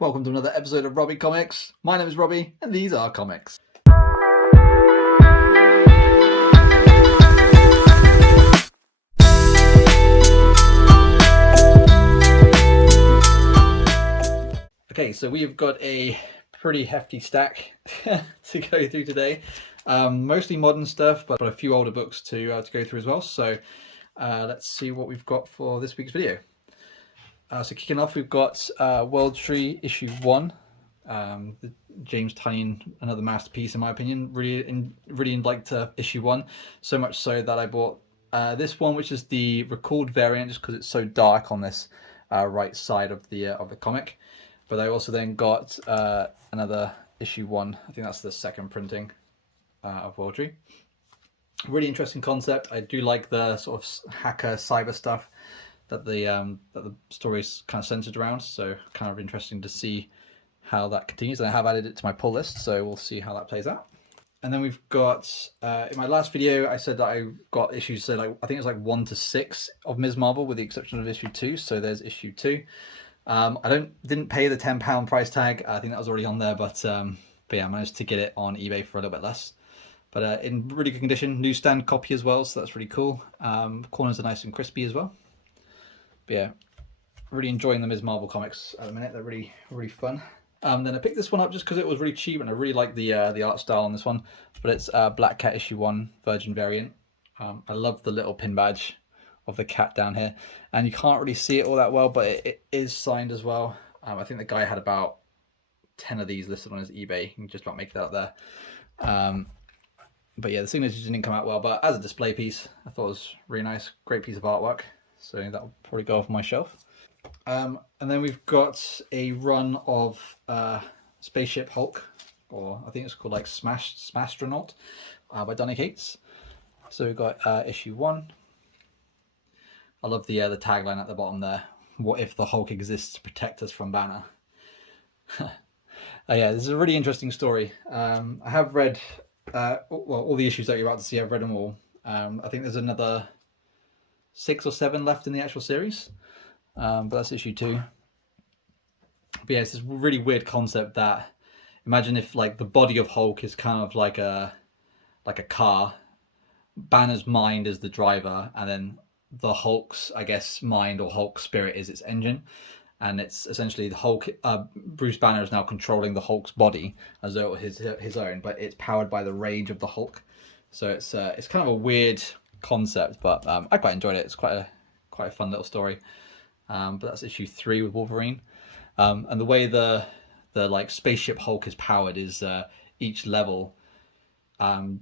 Welcome to another episode of Robbie Comics. My name is Robbie, and these are comics. Okay, so we've got a pretty hefty stack to go through today. Mostly modern stuff, but a few older books to go through as well. So let's see what we've got for this week's video. So kicking off, we've got W0rldtr33 issue 1. The James Tynion, another masterpiece in my opinion. Really liked issue 1, so much so that I bought this one, which is the recalled variant, just because it's so dark on this right side of the comic. But I also then got another issue 1. I think that's the second printing of W0rldtr33. Really interesting concept. I do like the sort of hacker cyber stuff that the story's kind of centered around. So kind of interesting to see how that continues. And I have added it to my pull list, so we'll see how that plays out. And then we've got in my last video I said that I got issues, so like I think it's like 1 to 6 of Ms. Marvel, with the exception of issue 2. So there's issue 2. I didn't pay the £10 price tag. I think that was already on there, but yeah, I managed to get it on eBay for a little bit less. But in really good condition, newsstand copy as well, so that's really cool. Corners are nice and crispy as well. But yeah, really enjoying the Ms. Marvel comics at the minute. They're really fun. Then I picked this one up just because it was really cheap, and I really like the art style on this one. But it's Black Cat issue 1 Virgin variant. I love the little pin badge of the cat down here, and you can't really see it all that well, but it is signed as well. I think the guy had about 10 of these listed on his eBay. You can just about make that up there. But yeah, the signatures didn't come out well, but as a display piece, I thought it was really nice. Great piece of artwork. So that'll probably go off my shelf. And then we've got a run of Spaceship Hulk, or I think it's called like Smashtronaut, by Donny Cates. So we've got issue 1. I love the tagline at the bottom there. What if the Hulk exists to protect us from Banner? Yeah, this is a really interesting story. I have read all the issues that you're about to see. I've read them all. I think there's another 6 or 7 left in the actual series, but that's issue 2. But yeah, it's this really weird concept that, imagine if like the body of Hulk is kind of like a car, Banner's mind is the driver, and then the Hulk's, I guess, mind or Hulk spirit is its engine, and it's essentially the Hulk. Bruce Banner is now controlling the Hulk's body as though it was his own, but it's powered by the rage of the Hulk. So it's kind of a weird concept, but I quite enjoyed it. It's quite a fun little story. But that's issue 3 with Wolverine, and the way the like Spaceship Hulk is powered is each level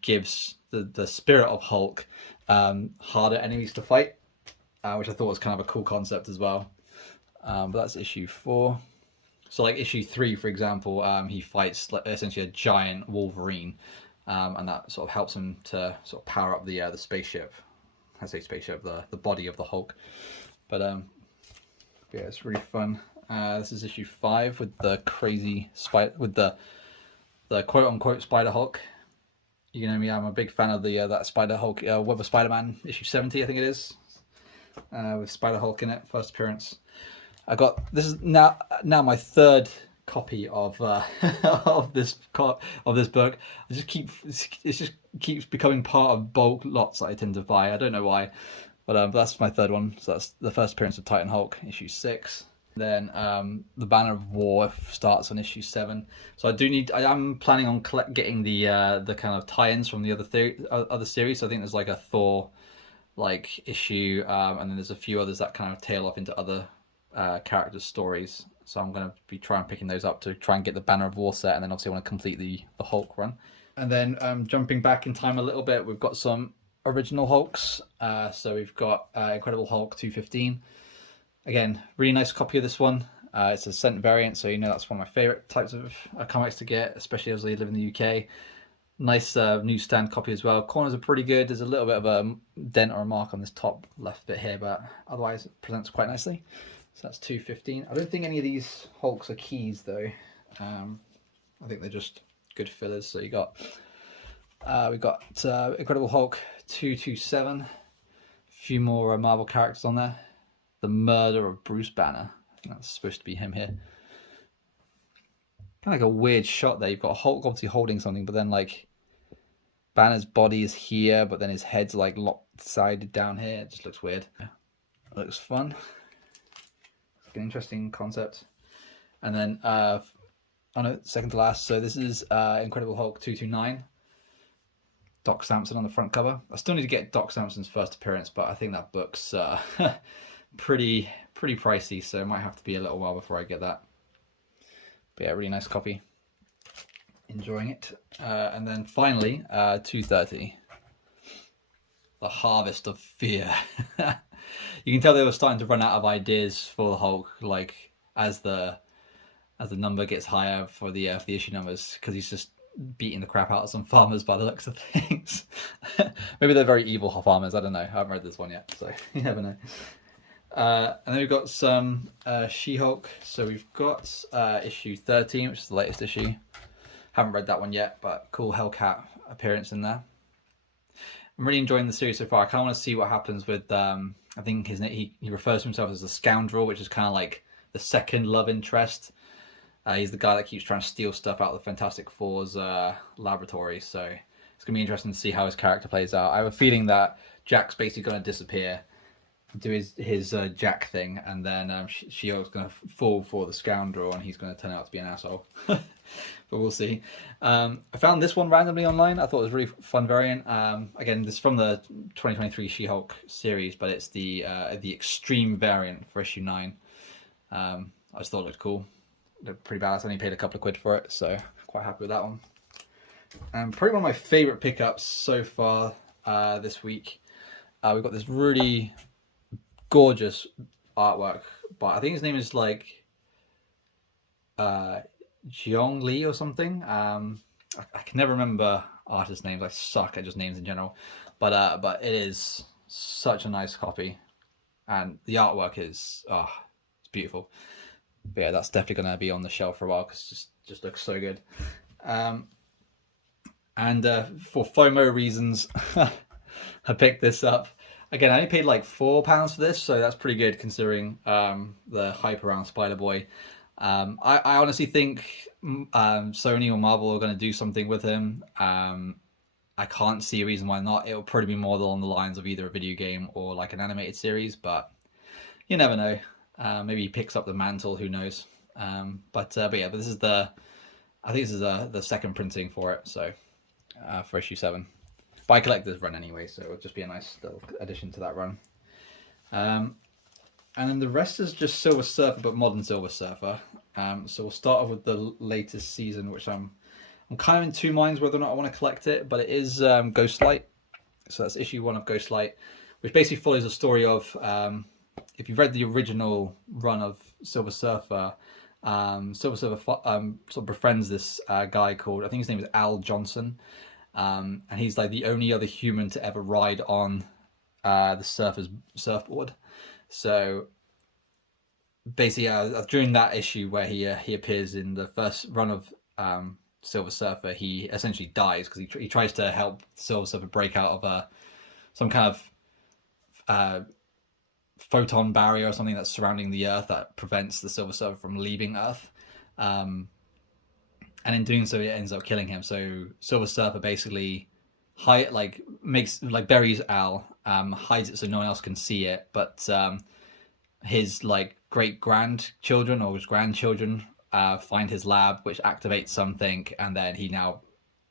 gives the spirit of Hulk harder enemies to fight, which I thought was kind of a cool concept as well. But that's issue 4. So like issue 3, for example, he fights like essentially a giant Wolverine. And that sort of helps him to sort of power up the spaceship. I say spaceship, the body of the Hulk. But yeah, it's really fun. This is issue 5 with the crazy spider, with the quote unquote Spider Hulk. You know me, I'm a big fan of the that Spider Hulk Web of Spider-Man issue 70, I think it is, with Spider Hulk in it, first appearance. This is now my 3rd copy of of this book. It just keeps becoming part of bulk lots that I tend to buy. I don't know why, but that's my 3rd one. So that's the first appearance of Titan Hulk, issue 6. Then the Banner of War starts on issue 7. So I am planning on getting the kind of tie-ins from the other series. So I think there's like a Thor like issue, and then there's a few others that kind of tail off into other characters' stories. So I'm going to be picking those up to try and get the Banner of War set, and then obviously I want to complete the Hulk run. And then jumping back in time a little bit, we've got some original Hulks. So we've got Incredible Hulk 215. Again, really nice copy of this one. It's a cent variant, so you know that's one of my favourite types of comics to get, especially as I live in the UK. Nice newsstand copy as well. Corners are pretty good. There's a little bit of a dent or a mark on this top left bit here, but otherwise it presents quite nicely. So that's 215. I don't think any of these Hulks are keys though. I think they're just good fillers. So we got Incredible Hulk 227. A few more Marvel characters on there. The Murder of Bruce Banner. I think that's supposed to be him here. kind of like a weird shot there. You've got Hulk obviously holding something, but then like Banner's body is here, but then his head's like lopsided down here. It just looks weird. It looks fun. It's an interesting concept. And then, oh no, second to last. So this is Incredible Hulk 229. Doc Samson on the front cover. I still need to get Doc Samson's first appearance, but I think that book's pretty pricey, so it might have to be a little while before I get that. But yeah, really nice copy. Enjoying it. And then finally, 230. The Harvest of Fear. You can tell they were starting to run out of ideas for the Hulk, like as the number gets higher for the issue numbers, because he's just beating the crap out of some farmers by the looks of things. Maybe they're very evil farmers, I don't know. I haven't read this one yet, so you never know. And then we've got some She-Hulk. So we've got issue 13, which is the latest issue. Haven't read that one yet, but cool Hellcat appearance in there. I'm really enjoying the series so far. I kind of want to see what happens with, I think he refers to himself as the Scoundrel, which is kind of like the second love interest. He's the guy that keeps trying to steal stuff out of the Fantastic Four's laboratory, so it's going to be interesting to see how his character plays out. I have a feeling that Jack's basically going to disappear, do his Jack thing, and then She-Hulk's going to fall for the Scoundrel, and he's going to turn out to be an asshole. But we'll see. I found this one randomly online. I thought it was a really fun variant. Again, this is from the 2023 She-Hulk series, but it's the extreme variant for issue 9. I just thought it looked cool. Looked pretty badass. I only paid a couple of quid for it, so quite happy with that one. Probably one of my favourite pickups so far this week. We've got this really gorgeous artwork, but I think his name is like Jiong Lee or something. I can never remember artist names. I suck at just names in general, but it is such a nice copy, and the artwork is it's beautiful. But yeah, that's definitely going to be on the shelf for a while because it just looks so good. And for FOMO reasons, I picked this up. Again, I only paid like £4 for this, so that's pretty good considering the hype around Spider-Boy. I honestly think Sony or Marvel are going to do something with him. I can't see a reason why not. It'll probably be more along the lines of either a video game or like an animated series, but you never know. Maybe he picks up the mantle, who knows. But this is I think this is the second printing for it, so for issue 7. But I collect this run anyway, so it'll just be a nice little addition to that run. And then the rest is just Silver Surfer, but modern Silver Surfer. So we'll start off with the latest season, which I'm kind of in two minds whether or not I want to collect it, but it is Ghostlight. So that's issue 1 of Ghostlight, which basically follows the story of, if you've read the original run of Silver Surfer, Silver Surfer sort of befriends this guy called, I think his name is Al Johnson, and he's like the only other human to ever ride on the Surfer's surfboard. So basically, during that issue where he appears in the first run of Silver Surfer, he essentially dies because he tries to help Silver Surfer break out of some kind of photon barrier or something that's surrounding the Earth that prevents the Silver Surfer from leaving Earth. And in doing so, it ends up killing him. So Silver Surfer basically buries Al, hides it so no one else can see it, but his like great grandchildren or his grandchildren find his lab, which activates something, and then he now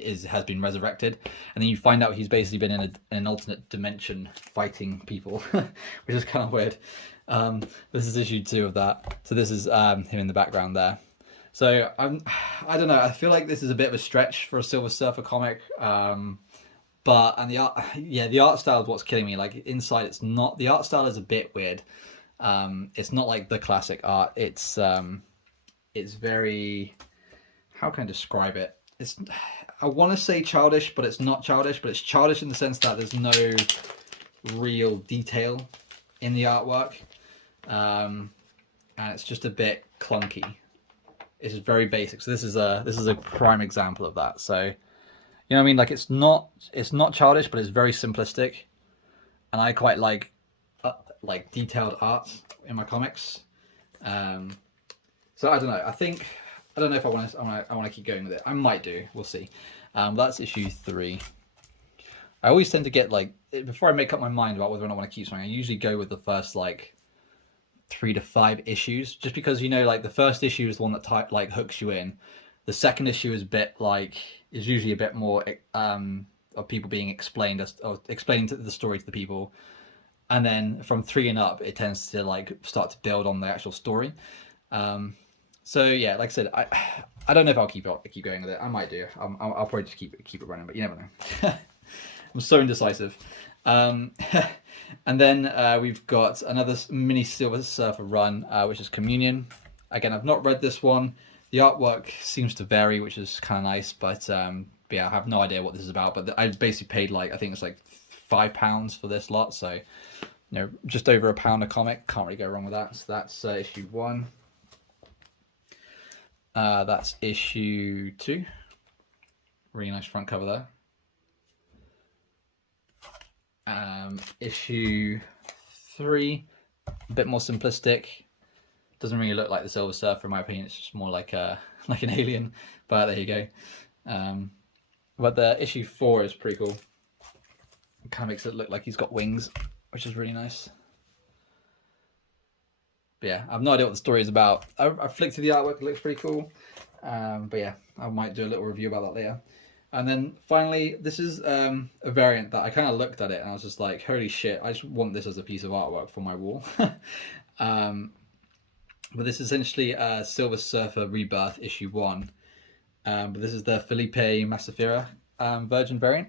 has been resurrected. And then you find out he's basically been in an alternate dimension fighting people, which is kind of weird. This is issue 2 of that. So this is him in the background there. So I don't know. I feel like this is a bit of a stretch for a Silver Surfer comic. But the art style is what's killing me. Like inside, it's not, the art style is a bit weird. It's not like the classic art. It's very, how can I describe it? I want to say childish, but it's not childish. But it's childish in the sense that there's no real detail in the artwork, and it's just a bit clunky. It's just very basic. So this is a prime example of that. So, you know what I mean? Like it's not childish, but it's very simplistic, and I quite like detailed art in my comics. So I don't know. I think I don't know if I want to keep going with it. I might do. We'll see. That's issue 3. I always tend to get like, before I make up my mind about whether or not I want to keep something, I usually go with the first like 3 to 5 issues, just because, you know, like the first issue is the one that like hooks you in. The second issue is a bit like, is usually a bit more of people being explained or explaining the story to the people, and then from 3 and up it tends to like start to build on the actual story. So yeah, like I said, I don't know if I'll keep going with it. I might do. I'll probably just keep it running, but you never know. I'm so indecisive. And then we've got another mini Silver Surfer run, which is Communion. Again, I've not read this one. The artwork seems to vary, which is kind of nice, but yeah, I have no idea what this is about. But I basically paid like, I think it's like £5 for this lot, so you know, just over £1 a comic. Can't really go wrong with that. So that's issue 1. That's issue 2. Really nice front cover there. Issue 3, a bit more simplistic. Doesn't really look like the Silver Surfer in my opinion. It's just more like an alien. But there you go. But the issue 4 is pretty cool. It kind of makes it look like he's got wings, which is really nice. But yeah, I have no idea what the story is about. I flicked through the artwork, it looks pretty cool. But yeah, I might do a little review about that later. And then finally, this is a variant that I kind of looked at it and I was just like, holy shit, I just want this as a piece of artwork for my wall. But this is essentially Silver Surfer Rebirth issue 1. But this is the Felipe Masafira Virgin variant,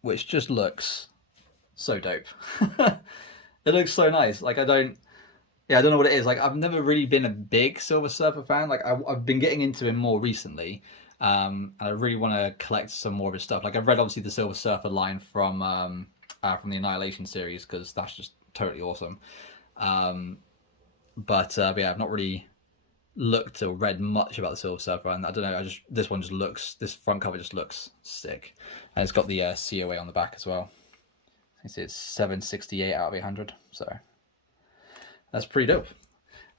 which just looks so dope. It looks so nice. Like I don't know what it is. Like I've never really been a big Silver Surfer fan. Like I've been getting into him more recently. And I really want to collect some more of his stuff. Like I've read obviously the Silver Surfer line from the Annihilation series, because that's just totally awesome. But yeah, I've not really looked or read much about the Silver Surfer, and I don't know. This front cover just looks sick, and it's got the COA on the back as well. It's 768 out of 800, so that's pretty dope.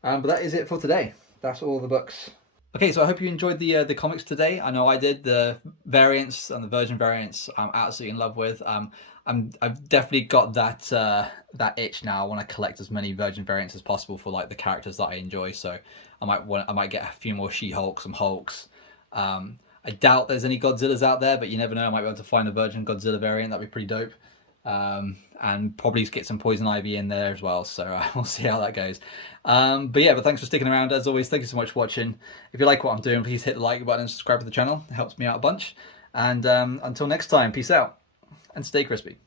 But that is it for today. That's all the books. Okay, so I hope you enjoyed the comics today. I know I did. The variants and the Virgin variants I'm absolutely in love with. I've definitely got that itch now. I want to collect as many Virgin variants as possible for like the characters that I enjoy. So I might get a few more She-Hulk, some Hulks. I doubt there's any Godzillas out there, but you never know. I might be able to find a Virgin Godzilla variant. That'd be pretty dope. And probably get some Poison Ivy in there as well, so we'll see how that goes. But yeah, thanks for sticking around. As always, thank you so much for watching. If you like what I'm doing, please hit the like button and subscribe to the channel. It helps me out a bunch. And until next time, peace out and stay crispy.